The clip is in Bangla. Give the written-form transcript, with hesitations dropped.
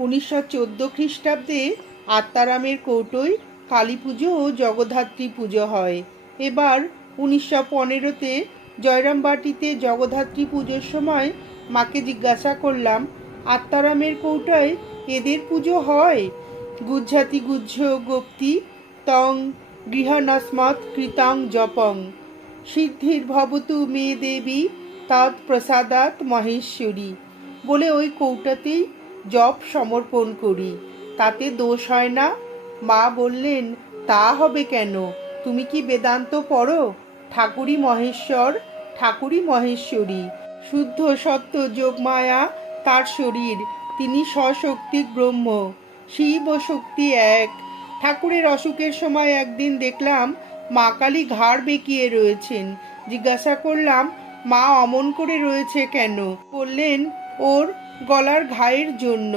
1914 খ্রিস্টাব্দে আত্মারামের কৌটোয় কালী পুজো ও জগদ্ধাত্রী পুজো হয়। এবার 1915-তে জয়রামবাটিতে জগদ্ধাত্রী পুজোর সময় মাকে জিজ্ঞাসা করলাম, আত্মারামের কৌটায় এদের পুজো হয়? গুজ্জাতি গুজ্জ গোপ্তি তং গৃহানস্মৎ কৃতাং জপং সিদ্ধির ভবতু মে দেবী তৎ প্রসাদাত মহেশ্বরী বলে ওই কৌটাতেই জপ সমর্পণ করি। তাতে দোষ হয় না? মা বললেন, তা হবে কেন? তুমি কি বেদান্ত পড়ো? ঠাকুরই মহেশ্বর, ঠাকুরই মহেশ্বরী। শুদ্ধ সত্য যোগমায়া তার শরীর, তিনি সশক্তিক ব্রহ্ম, শিব ও শক্তি এক। ঠাকুরের অসুখের সময় একদিন দেখলাম মা কালী ঘাড় বেঁকিয়ে রয়েছেন। জিজ্ঞাসা করলাম, মা অমন করে রয়েছে কেন? বললেন, ওর গলার ঘায়ের জন্য।